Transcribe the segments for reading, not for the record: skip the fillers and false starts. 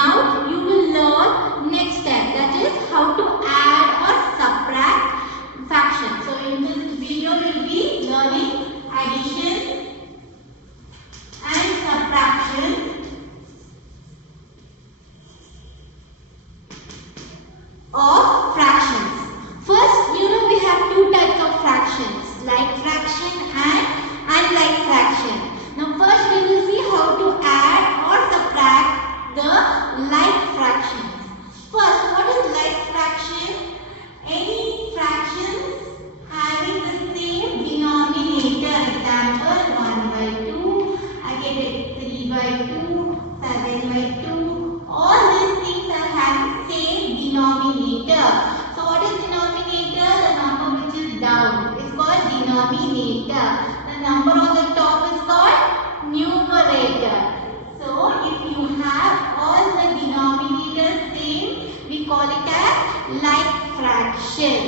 Now you will learn next step, that is how to add or subtract fractions. So in this video we will be learning addition and subtraction of fractions. First, we have two types of fractions, like fraction and unlike fraction. Now first we will see how to add or subtract the like fractions. First, what is like fraction? Any fractions having the same denominator. Example, 1 by 2, I get it 3 by 2, 7 by 2. All these things are having same denominator. So what is denominator? The number which is down is called denominator. The number on the top is called numerator. So if you have all the denominators same, we call it as like fraction.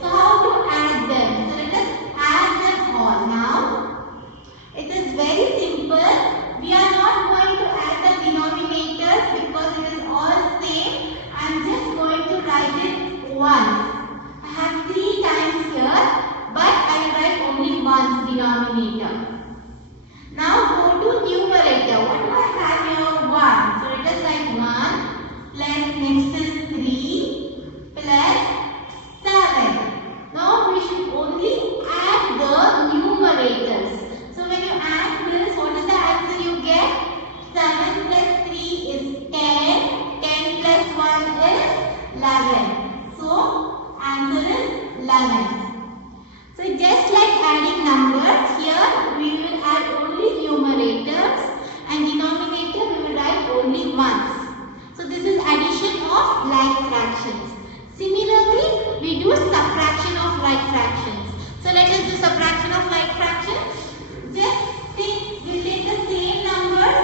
So how to add them? So let us add them all. Now it is very simple. We are not going to add the denominators because it is all same. I am just going to write it once. I have 3 times here, but I will write only once denominator. Now go to numerator. What do I have here? 1. So it is like 1 plus next is 3 plus 7. Now we should only add the numerators. So when you add this, what is the answer you get? 7 plus 3 is 10. 10 plus 1 is 11. So answer is 11. So just like adding numbers, here we will add only numerators and denominator we will write only once. So this is addition of like fractions. Similarly, we do subtraction of like fractions. So let us do subtraction of like fractions. Just think, we take the same numbers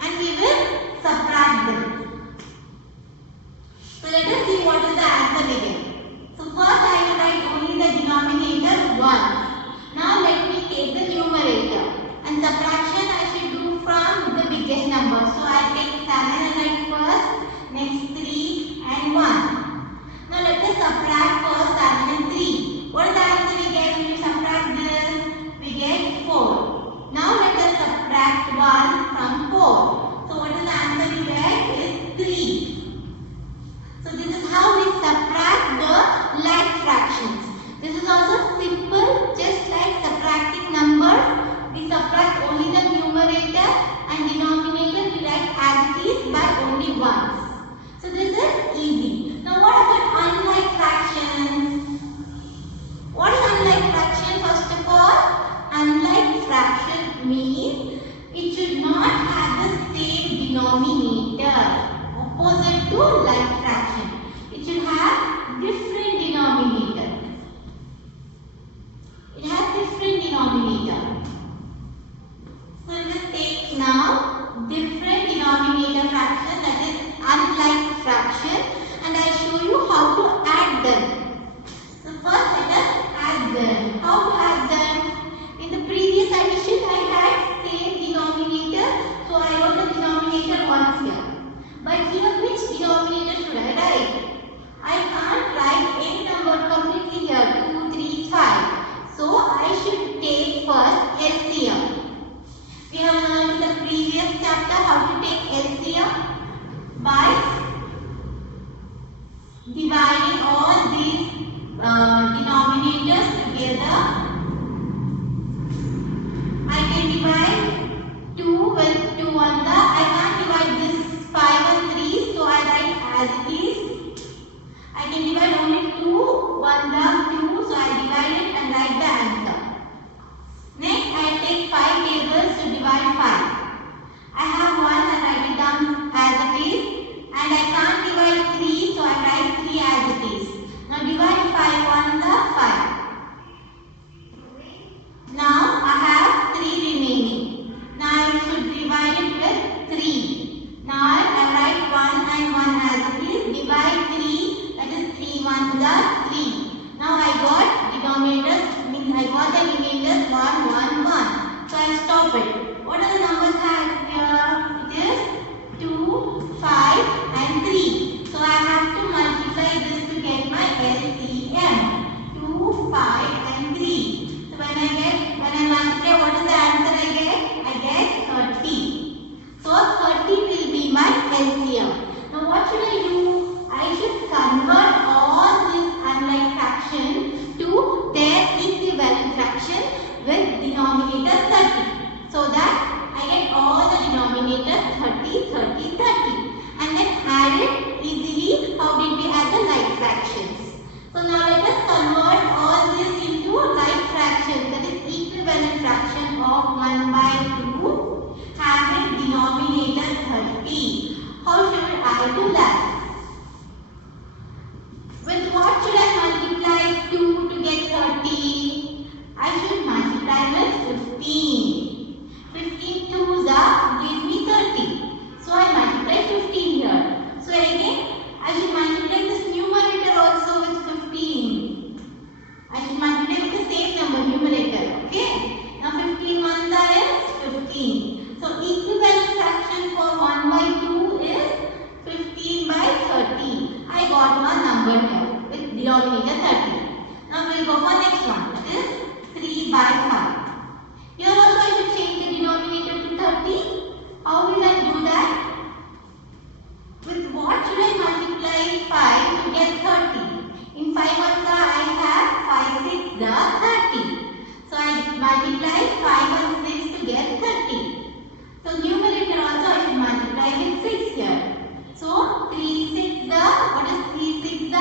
and we will subtract them. So let us see what is the answer we get. So first I will write only the denominator 1. Now let me take the numerator. And subtraction I should do from the biggest number. So I take 7 and write first, next 3 and 1. Now let us subtract first 7 and 3. What is the answer we get when you subtract this? We get 4. Now let us subtract 1 from 4. So what is the answer we get is 3. So this is how we subtract the like fractions. This is also simple, just like subtracting numbers. We subtract only the numerator and denominator we write as it is by only once. So this is easy. Now what about unlike fractions? What is unlike fraction? First of all, unlike fraction means it should not have the same denominator. Opposite to like fraction. It should have different denominator. It has different denominator. So let's take now different denominator fraction, that is unlike fraction, and I show you how to add them. So first let us add them. How to add them? In the previous addition I had same denominator, so I wrote the denominator once here. But here which denominator should I write? I can't write any number completely here, 2, 3, 5. So I should take first LCM. We have learned in the previous chapter how to take LCM by dividing all these denominators together. I can divide 2 with 2 on the, I can't divide this 5 and 3, so I write as it is. I can divide only 2, 1 the 2, so I divide it and write the answer. Next, I take 5 tables to divide 5. I have 1 and write it down as it is, and I can't divide 3, so I write 3 as it is. Now divide 5 1 the 5. should I do? I should convert all these unlike fraction to their equivalent fraction with denominator 30. So that I get all the denominator 30, 30, 30. And then add it easily. How did we add the like fractions? So now let us convert all this into like fractions. That is equivalent fraction of 1 by 2 having denominator 30. How should I do that? With what should I multiply 2 to get 30? I should multiply with 15. 15 2s gives me 30. So I multiply 15 here. So again, I should multiply this numerator also with 15. I should multiply with the same number, numerator. Okay? Now 15 ones is 15. So equivalent fraction for 1 by 2 is 15 by 30. I got one number here with denominator 30. Now we will go for next one. That is 3 by 5. Here also I should change the denominator to 30. How will I do that? With what should I multiply 5 to get 30? In 5 ones I have 5 6 30. So I multiply 5 and 6 to get 30. So numerator also I should multiply with 6 here. So 3 6 what is 3 6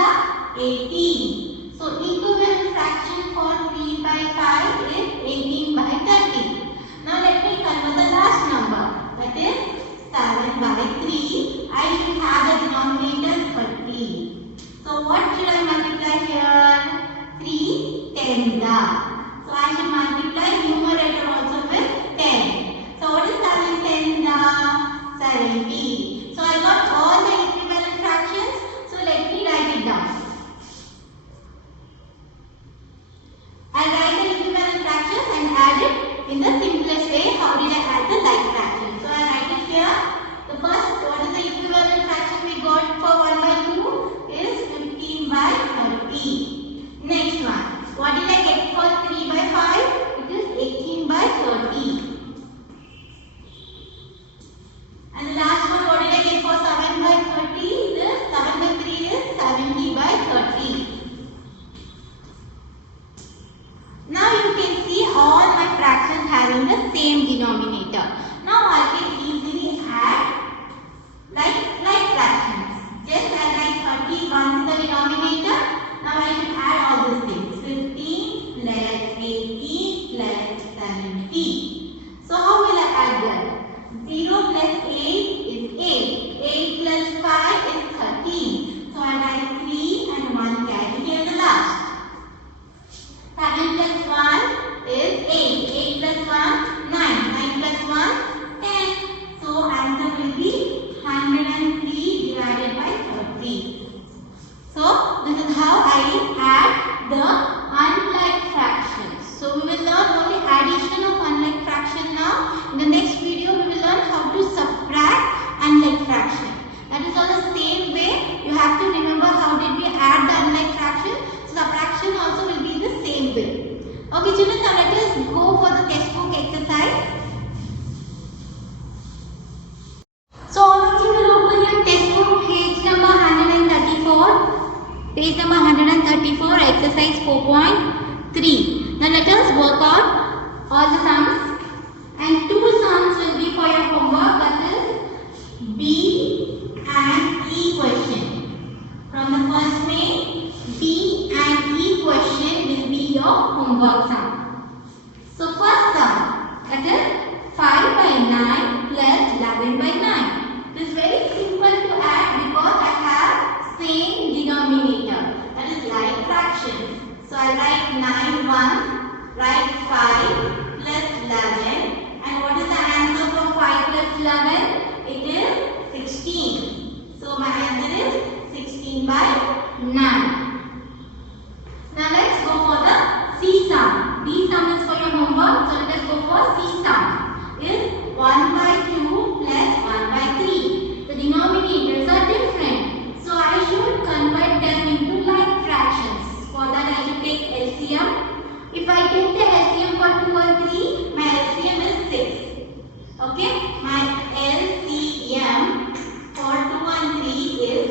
18. So equivalent fraction for 3 by 5 is 18 by 30. Now let me convert the last number. That is 7 by 3. I should have the denominator 30. So what should I multiply here? 3 10 So I should multiply numerator also with 10. So what is 7 10 70. So I got all the equivalent fractions. So let me write it down. I write the equivalent fractions and add it in the simplest way. How did I add the like fraction? So I write it here. The first, what is the equivalent fraction we got for 1 by 2 is 15 by 30. Next one, what did I get for 3 by 5? It is 18 by 30. And the last one, what did I get for 7 by 30? This 7 by 3 is 70 by 30. Now you can see all my fractions having the same denominator. Now I can easily add like fractions. Just as I 30 once the denominator. Now I should add all these things. 15 plus 18 plus 70. So how will I add that? 0 plus 8 is 8. 8 plus 5 is 13. So I write 3 and 1 carry here the last. 7 plus 1 is 8. 8 plus 1, 9. 9 plus 1, 10. So answer will be 103 divided by 30. So this is how I add the unlike fractions. So we will learn only addition of unlike fraction now. In the next video we will learn how to subtract unlike fraction. That is on the same way. You have to remember how did we add the unlike fraction. So subtraction also will be the same way. Okay children, now let us go for the textbook exercise. So all of you will open your textbook page number 134. Page number 134, exercise 4.3. Now let us work out all the sums. And two sums will be for your homework. That is B and E question. From the first way, B and E question will be your homework sum. So first sum, that is 5 by 9 plus 11 by 9. This is very simple to add because I have same denominator. That is like fraction. So I write 9 1, write 5 plus 11. And what is the answer for 5 plus 11? It is 16. So my answer is 16 by 9. Now let's go for the C sum. B sum is for your homework. So let us go for C sum. Is 1 by 2 plus 1 by 3. The denominators are different. So I should convert them into like fractions. For that I should take LCM. If I take the LCM for 2 and 3, my LCM is 6. Okay, my LCM for 2 and 3 is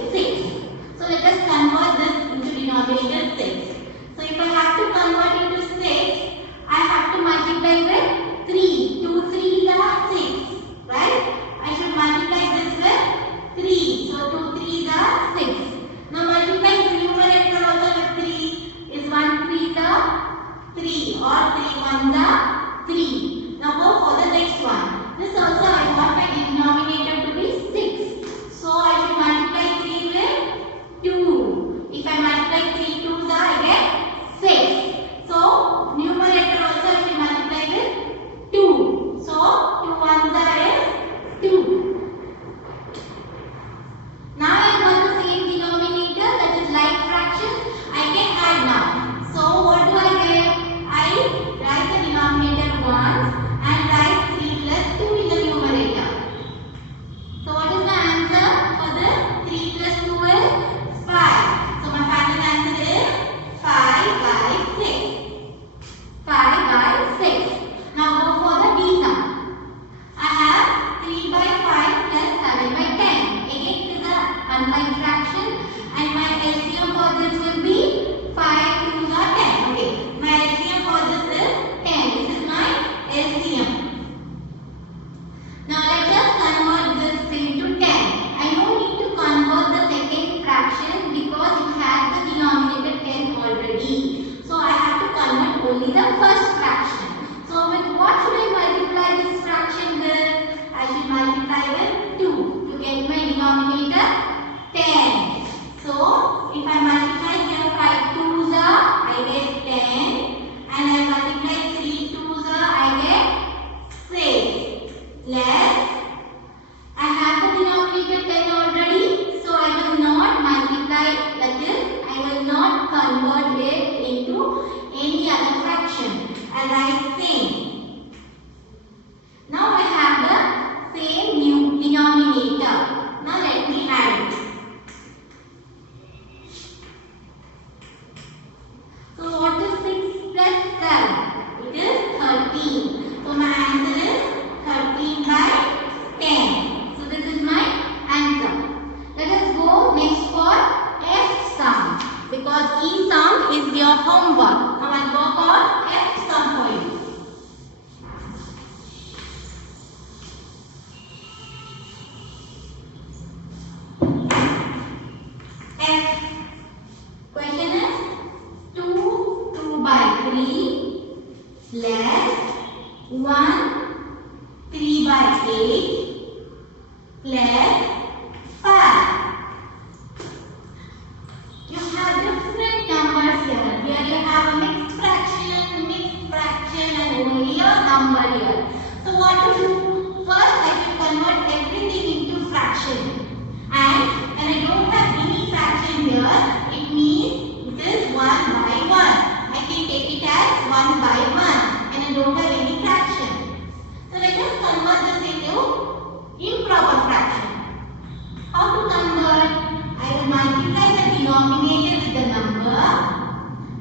the denominator with the number,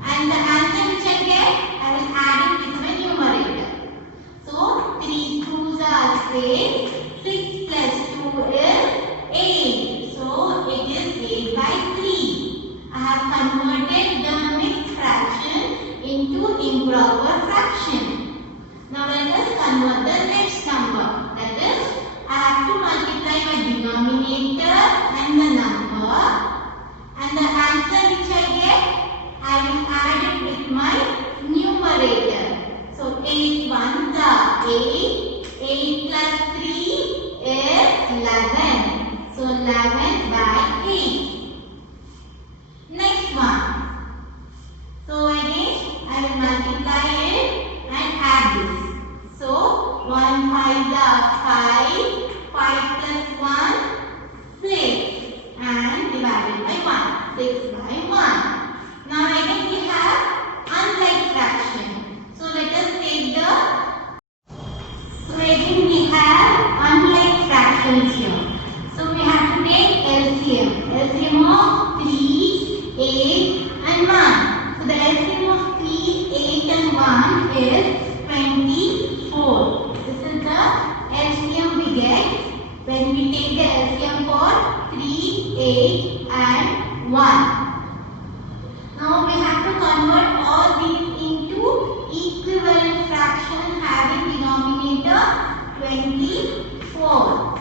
and the answer which I get, I will add it with my numerator. So 3 2s are 6. 6 plus 2 is 8. So it is 8 by 3. I have converted the mixed fraction into improper fraction. Now let us convert the next number. That is, I have to multiply my denominator and the number, and the answer which I get, I will add it with my numerator. So 8 1s are 8. 8 plus 3 is 11. So 11 by 8. Next one. So again, I will multiply it and add this. So 1 5s are 5. 5 plus 1, 6. And divided by 1. 6 by 1. Now again we have unlike fraction. So let us take the. So again we have unlike fractions here. So we have to take LCM. LCM of 3, 8 and 1. So the LCM of 3, 8 and 1 is 24. This is the LCM we get when we take the LCM for 3, 8 and 1. Now we have to convert all these into equivalent fraction having denominator 24.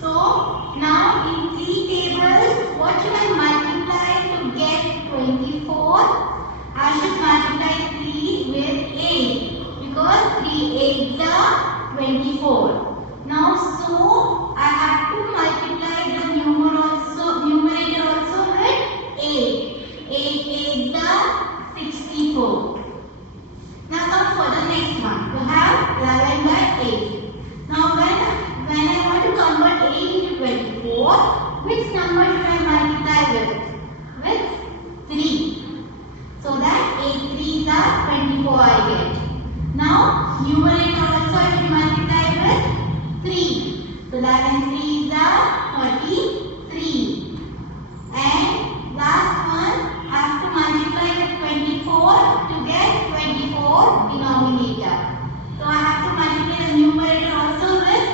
So now in 3 tables, what should I multiply to get 24? I should multiply 3 with 8 because 3 8s are 24. Now so I have to multiply the numerator also with 8. 8 8s are 64. Now come for the next one. We have 11 by 8. Now when I want to convert 8 into 24, which number should I multiply with? With 3. So that 8 3s are 24 I get. Now numerator also I should multiply with 3. So 11 3s are 33. And last one I have to multiply with 24 to get 24 denominator. So I have to multiply the numerator also with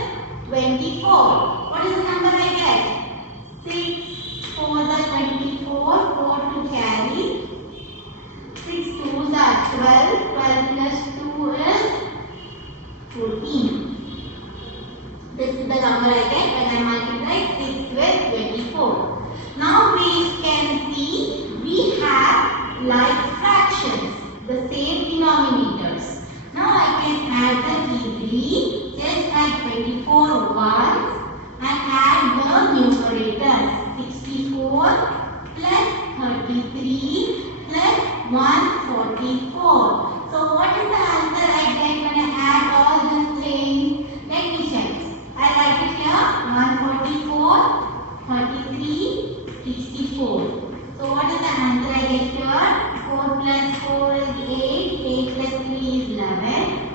24. What is the number I get? 6 4s are 24. 4 to carry. 6 2s are 12. 12 plus 2 is 14. This is the number I get when I multiply 6 with 24. Now we can see we have like fractions, the same denominators. Now I can add them easily. Just add 24 once and add the numerators. 64 plus 33 plus 144. So what is the answer I get when I add all these things? Let me check. I write it here. 144, 33, 64. So what is the answer I get here? 4 plus 4 is 8. 8 plus 3 is 11.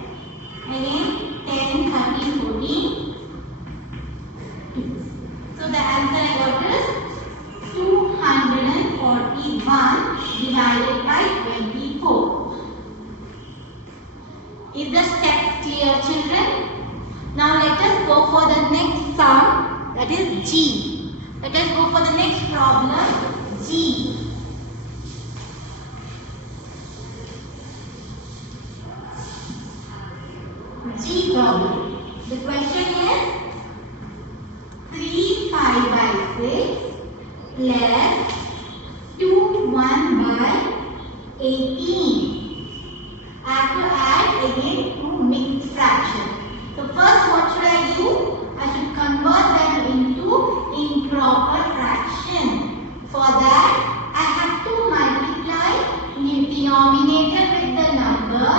Again 10, 13, 14. So the answer I got is 241 divided by 24. Is the step clear, children? Now let us go for the next sum, that is G. Let us go for the next problem, G. G problem. The question is 3 5 by 6 plus 2 1 by 18. I have to add again two mixed fractions. So first what should I do? I should convert them into improper fraction. For that I have to multiply the denominator with the number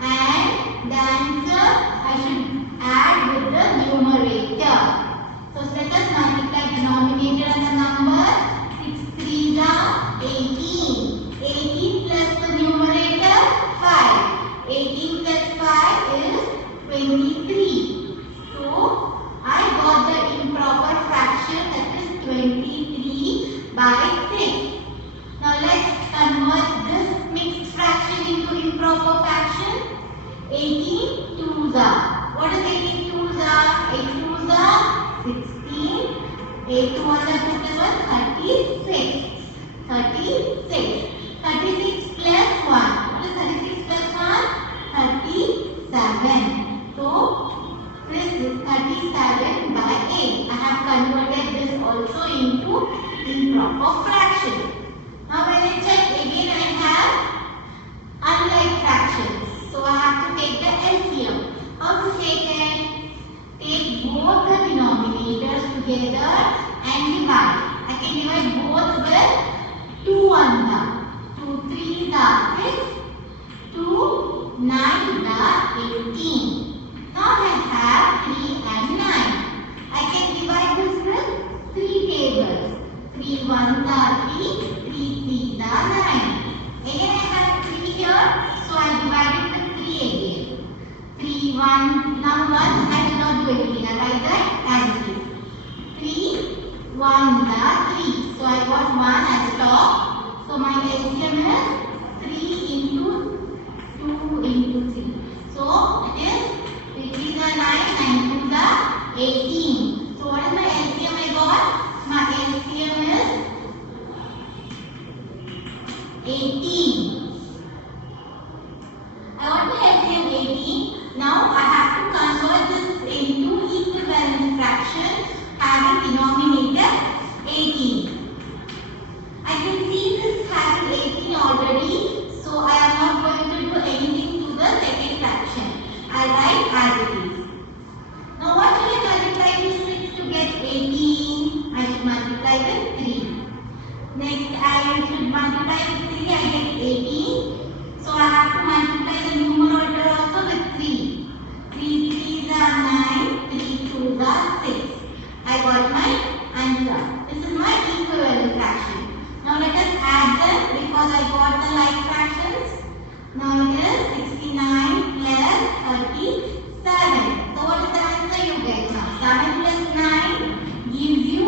and the answer I should add with the numerator. So let us multiply denominator and the number. 6 3s are 18. 18 plus the numerator 5. 18 plus 5 is 23. So I 18 twos are. What is 18 twos are? 8 twos are 16. 8 to 1 are 36. 36. 36 plus 1. What is 36 plus 1? 37. So, this is 37 by 8. I have converted this also into improper fraction. Now when I check again, I have unlike fractions. So I have to take the LCM. How to take it? Take both the denominators together and divide. I can divide both with 2 ones are. 2 3s are 6. 2 9s are 18. Now I have 3 and 9. I can divide this with 3 tables. 3 1s are 3. 3 3s are 9. Again I have 3 here. So I divide it with 3 again. 3 1. Now 1 I will not do anything. I write that as it is. 3 1s are 3. So I got 1 and stop. So my LCM is 3 into 2 into 3. So it is 3 3s are 9, 9 2s are 18. So what is my LCM I got? My LCM is 18. I got my LCM 18. Now I have to convert this into equivalent fraction having denominator 18. I can see this having 18 already, so I am not going to do anything to the second fraction. I write as it is. Now what should I multiply to 6 to get 18? I should multiply with 3. Next I should multiply with 3, I get 18. So I have to multiply the numerator also with 3. 3 3s are 9, 3 2s are 6. I got my answer. This is my equivalent fraction. Now let us add them because I got the like fractions. Now it is 69 plus 37. So what is the answer you get now? 7 plus 9 gives you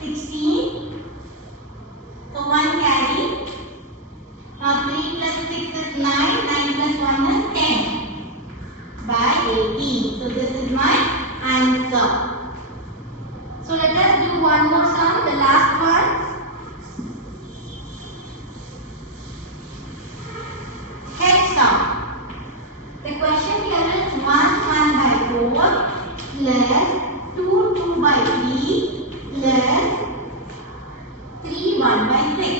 16. So 1 carry. Now 3 plus 6 is 9. 9 plus 1 is 10 by 18. So this is my answer. So let us do one more sum, the last one. Head sum. The question here is 1 1 by 4 plus 2 2 by 3 plus 3 1 by 6.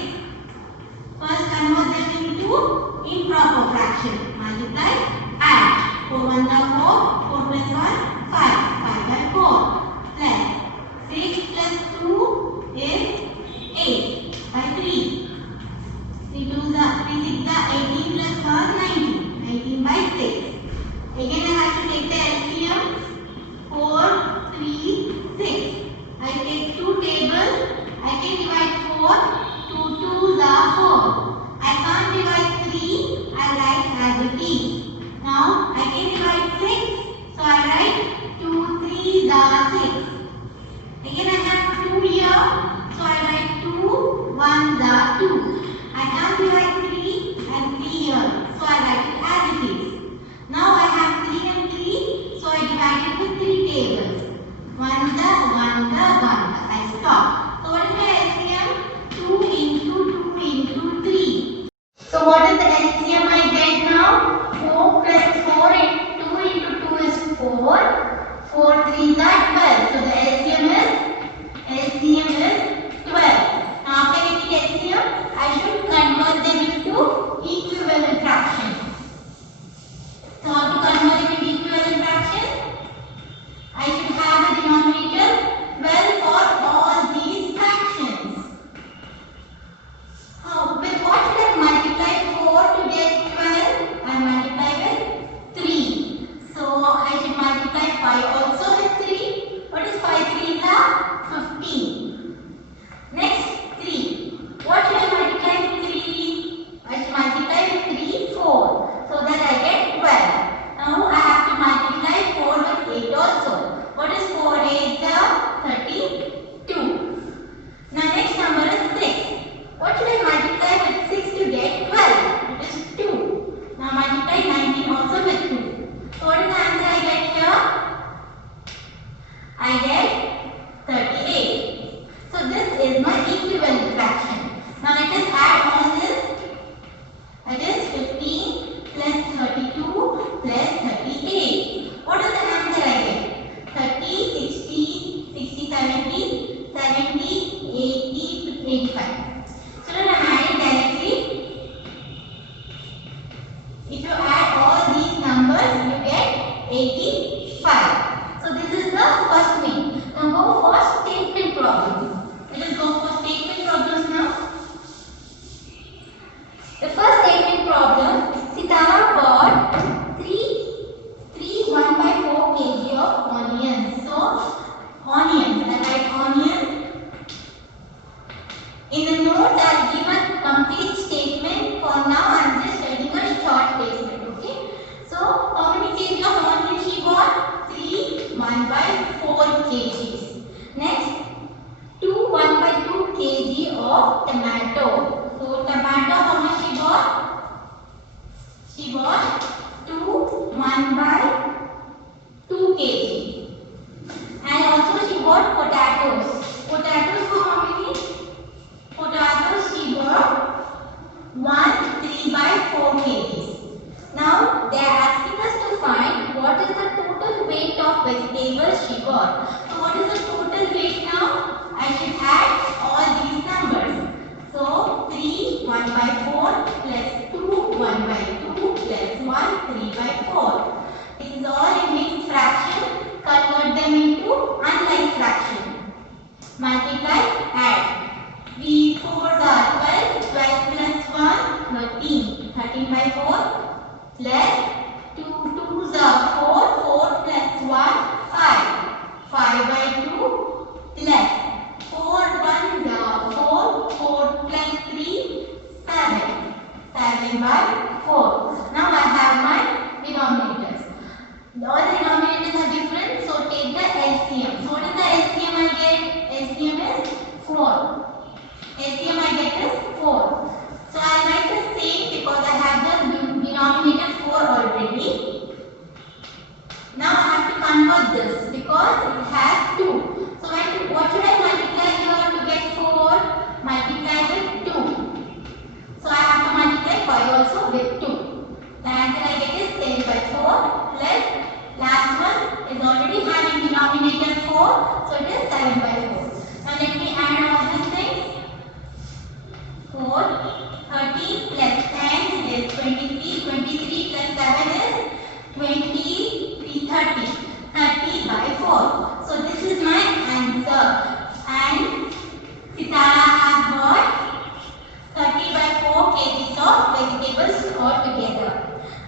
First convert them into improper fraction. Multiply, add. 4 1 are 4, 4 plus 1, 5, 5 by 4 plus 6 plus 2 is 8 by 3. 3 2s are 3 6 are 18 plus 1 19. 19 by 6. Again I have to take the LCM. 4 3 6. I take 2 tables. I can divide 4. 2 2s are 4. I can't divide 3. I write as it is. Now I can divide 6. So I write 2 85. So this is the first way. Now go for statement problem. Let us go for statement problems now. The first statement problem, Sitara bought 3 1 by 4 kg of onions. So onions, I write onion. In the notes I will give a complete statement. For now I am just writing a short statement. Okay. So how many kg of onions she bought? 3 1 by 4 kgs. Next 2 1 by 2 kg of tomato. So tomato how much she bought? She bought 2 1 by 2 kg. And also she bought potatoes. Potatoes for how many? Potatoes she bought 3 by 4 kgs. Now they are asking us to find what is the total weight of vegetables she bought. So what is the total weight now? I should add all these numbers. So 3 1 by 4 plus 2 1 by 2 plus 1 3 by 4. It is all in mixed fraction. Convert them into unlike fraction. Multiply, add. 3 4s are 12, 12 plus 1, 13. 13 by 4 plus 2 2s are 4, 4 plus 1, 5. 5 by 2 plus 4 1s are 4, 4 plus 3, 7. 7 by 4. Now I have my denominators. All the denominators are different, so take the LCM. So what is the LCM I get? LCM is 4. LCM I get is 4. So I write the same because I have the denominator 4 already. Now I have to convert this because it has 2. So what should I multiply here to get 4? Multiply with 2. So I have to multiply 5 also with 2. The answer I get is 10 by 4 plus last one is already having denominator 4. So it is 7 by 4. Now let me add all these things. 4, 13 plus 10 is 23. 23 plus 7 is 23, 30. 30 by 4. So this is my answer. And Sitara has bought 30 by 4 kgs of vegetables altogether.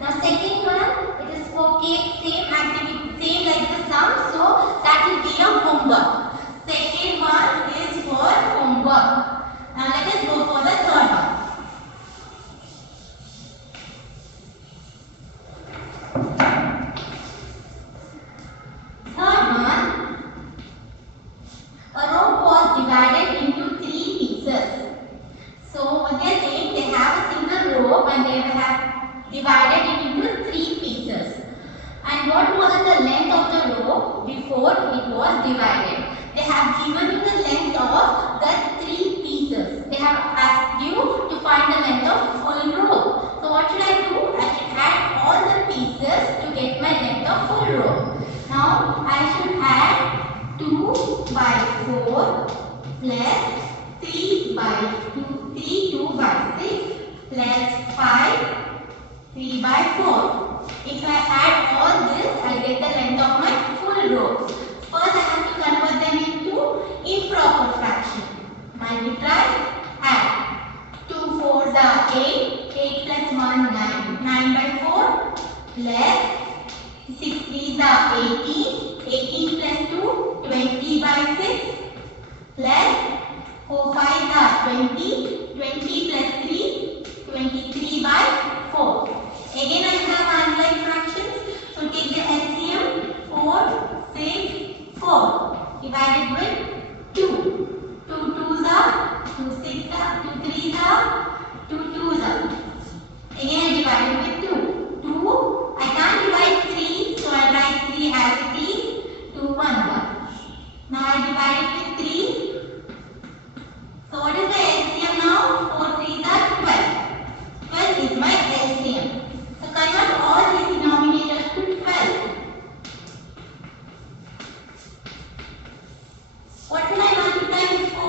Now second one, it is for cake, same activity, same like the sum. So that will be your homework. Second one is for homework. Now let us go for the third one. Third one, a rope was divided into 3 pieces. So what they are saying, they have a single rope and they have divided it into 3 pieces. And what was the length of the rope before it was divided? They have given you the length of the 3 pieces. They have asked you to find the length of full rope. So what should I do? I should add all the pieces to get my length of full rope. Now I should add 2 by 4 plus 3 by 2 by 6 plus 5 3 by 4. If I add all this, I get the length of my full rope. First I have to convert them into improper fraction. Multiply, add. 2 4s are 8. 8 plus 1, 9. 9 by 4 plus 6 3s are 18. 18 plus 2, 20 by 6 plus 4 5s are 20. 20 plus 3, 23 by 4. Again I have unlike fractions. So take the LCM 4, 6, 4 divided with 2. 2 2s are 2 6s are 2 3s are 2 2s are. Again I divided with 2. 2 I can't divide 3, so I write 3 as it is. 2 1 1. Now I divide with 3. So what is the LCM now? 4 3s are 12. 12 is my LCM. So convert all these denominators to 12. What will I multiply with 4?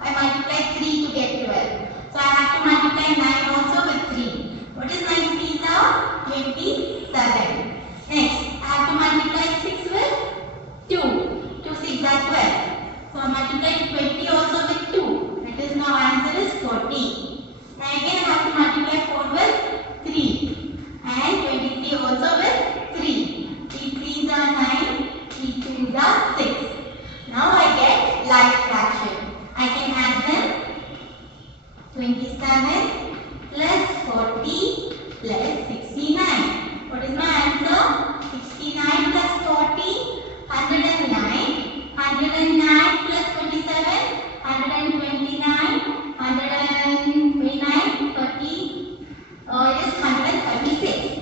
I multiply 3 to get 12. So I have to multiply 9 also with 3. What is 9 3s are? 27. Next, I 3 also with 3. 3 3s are 9, 3 2s are 6. Now I get like fraction. I can add them. 27 plus 40 plus 69. What is my answer? 69 plus 40, 109. 109 plus 27, 129. 129, 30, it is 136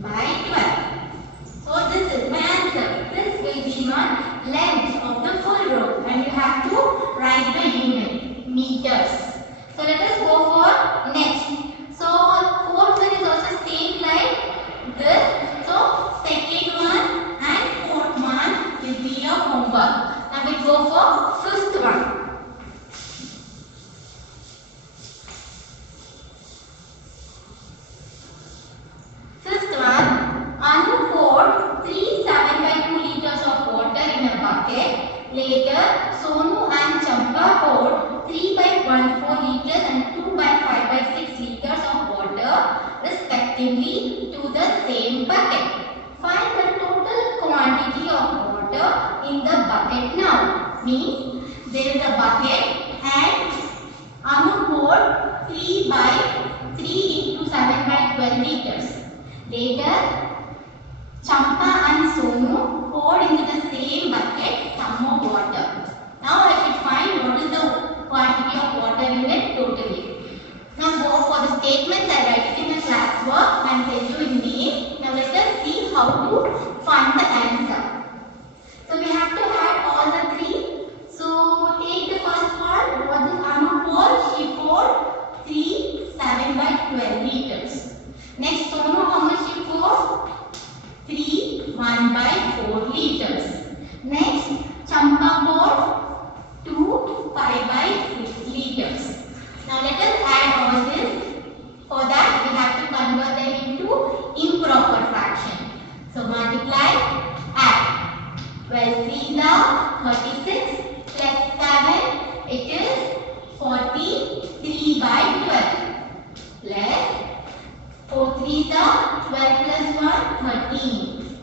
by 12. So this is my answer. This will be my length of the full rope, and you have to write the unit, meters. So let us go for next. So fourth one is also same like this. So second one and fourth one will be your homework. Now we go for fifth one. Fifth one, Anu poured 3 7 by 2 liters of water in a bucket. Later, Sonu and Champa poured 3 by 1 4 liters and 2 by 5 by 6 liters of water respectively to the same bucket. Find the total quantity of water in the bucket now. Means there is a bucket and Anu poured 3 by 3 into 7 by 12 liters. Later, Champa and Sonu poured into the same bucket some more water. Now I should find what is the quantity of water in it totally. Now go for the statements I write in the classwork and tell you in mail. Now let us see how to find the answer. So we have to add all the three. So take the first one. What did Anu pour? She poured 3 7 by 12 liters. Next, Sonu, how much she poured? 3 1 by 4 liters. Next, Champa poured 2 5 by 6 liters. Now let us add all this. For that, we have to convert them into improper fraction. So multiply, add. 12 3s are 36 plus 7, it is 43 by 12 plus 4 3s are 12 plus 1, 13.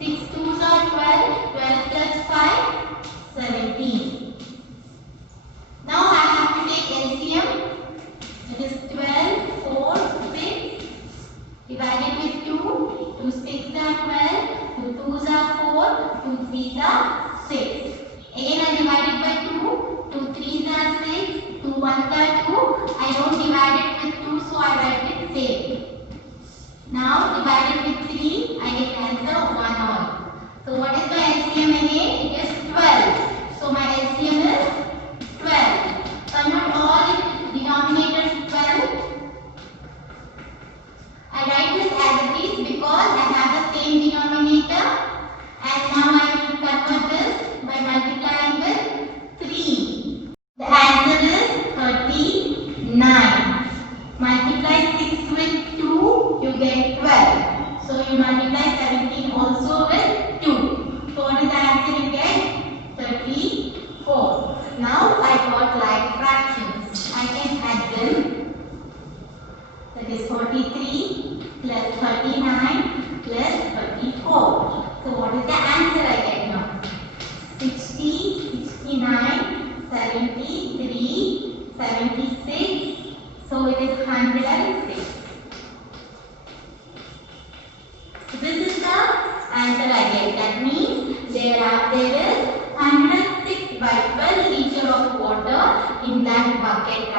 6 2s are 12, 12 plus 5, 17. Now I have to take LCM. It is 12, 4, 6 divided with 2. 2 6s are 12, 2 2s are 4, 2 3s are 6. Again I divide it by 2, 2 3s are 6, 2 1s are 2. I don't divide it with 2, so I write it same. Now divided with 3, I get answer 1 all. So what is my LCM again? It is 12. So my LCM is 12. Convert all its denominators 12. I write this as it is because I have the same denominator. And now I will convert this by multiplying with 3. The answer is 39. Multiply 6 with 2, you get 12. So you multiply 17 also with 2. So what is the answer you get? 34. Now I got like fractions. I can add them. That is 43 plus 39 plus 34. So what is the answer I get now? 60, 69, 73, 76. So it is 106. This is the answer I get. That means there is 106 by 12 liters of water in that bucket